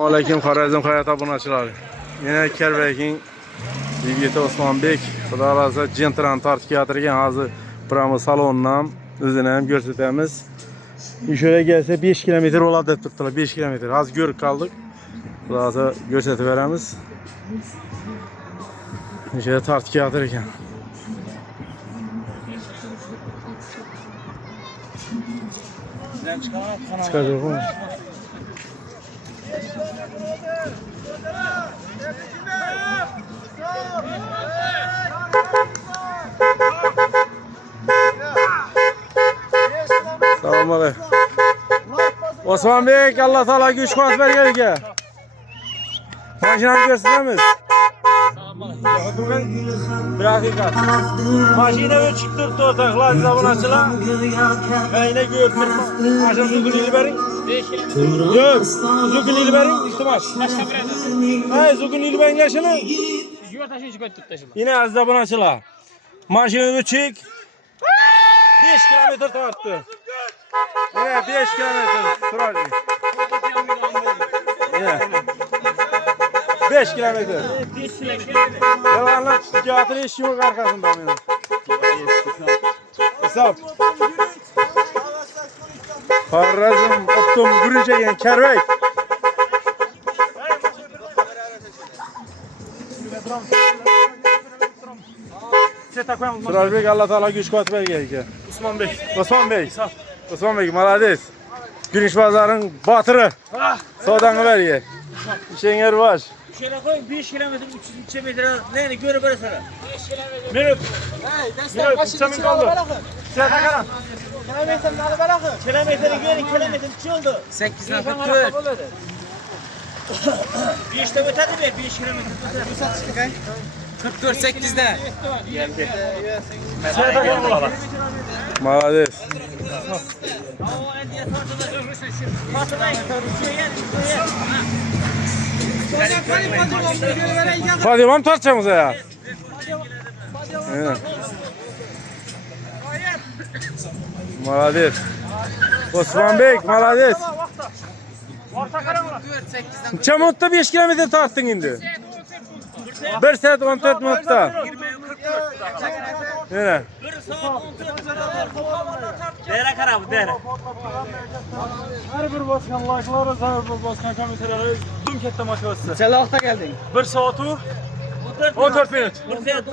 Aleyküm Xorazm hayat obunachilar. Yine Kerbek'in Yigiti Osmonbek Xudo xolasa Gentran tortib keltirgan hozir pramo salondan o'zini ham ko'rsatamiz. Şöyle gelse 5 kilometre oladi deb turibdilar. 5 kilometre. Hozir ko'rib qoldik. Xudo xolasa ko'rsatib beramiz. Şöyle tortib keltir ekan. Çıkacak mı? Selamun aleyküm. Osman Bey, Allah Teala güç kuvvet ver gel. Maşinamı gösteremiz. Bir dakika. Maşinamı çıktırdı ortaklar zabunaçılar. Ben yine gördüm. Maşinamı zugulili verin. Yok, zugulili verin. İhtimaç. Hayır, zugulili verin yaşını. Yine az zabunaçılar. Maşinamı çık. 5 kilometre tarttı. Yine 5 kilometre. Turar. Yine. 5 kilometre. Yalanlar tiyatro işi yok arkasında benim. Hesap. Xorazm optum Gürünçegen Kerbek. Sıralbek Allah Teala güç kuvvet vergeyken. Osman Bey. Osman Bey, malades. Güneş pazarın batırı. Soğudanı verge. İşenger baş. Şöyle koyun 5 kilometre 300 metre neyini göre böyle sana. 5 kilometre. Minut. Hey, destek başını çıkalım. Sen takana. Kilometrenin alı bırakın. Kilometreyi görün, kilometre çıkıldı. 8 nafır. 5 de ötedi be, 5 kilometre ötedi. Bu satış çıkay. 44 8'de. Geldi. Sen takana. Malades. Hadi vam tartacağımız ya. Malades. Osman Bey, malades. Çamut'ta 5 kilometre tarttın indi. 1 saat 14 minutta. Yine. Dere karabı, dere. Her bir başkan like'lara, her bir başkan komentarlara dün kette motivasiya. Sen vakta geldin. 1 saat 14 minut. 1 saat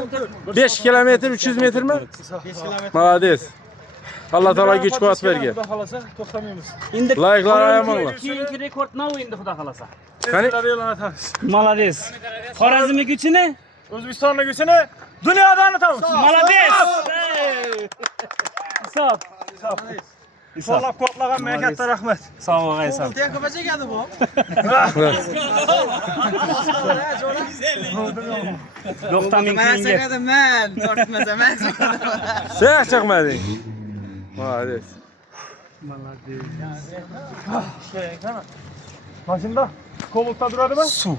14. 5 kilometre 300 metre mi? 5 kilometre. Malades. Allah Teala güç kuvvet verge. Xudo xolasa to'xtamaymiz. Like'lar ayamanlar. Keyingi rekord ne oyunda Xudo xolasa. Qani? Tanıyız. Malades. Xorazmni gücünü O'zbekistonning gücünü dunyoda tanıtamiz. Malades. Hisob. Qo'llab quvvatlagan menga katta rahmat. Sağ ol Aysam. Doktamin keyingi. Men tortmaz emas. Sen çıkmadın. Malades. Maşında koltukta duradimi? Su.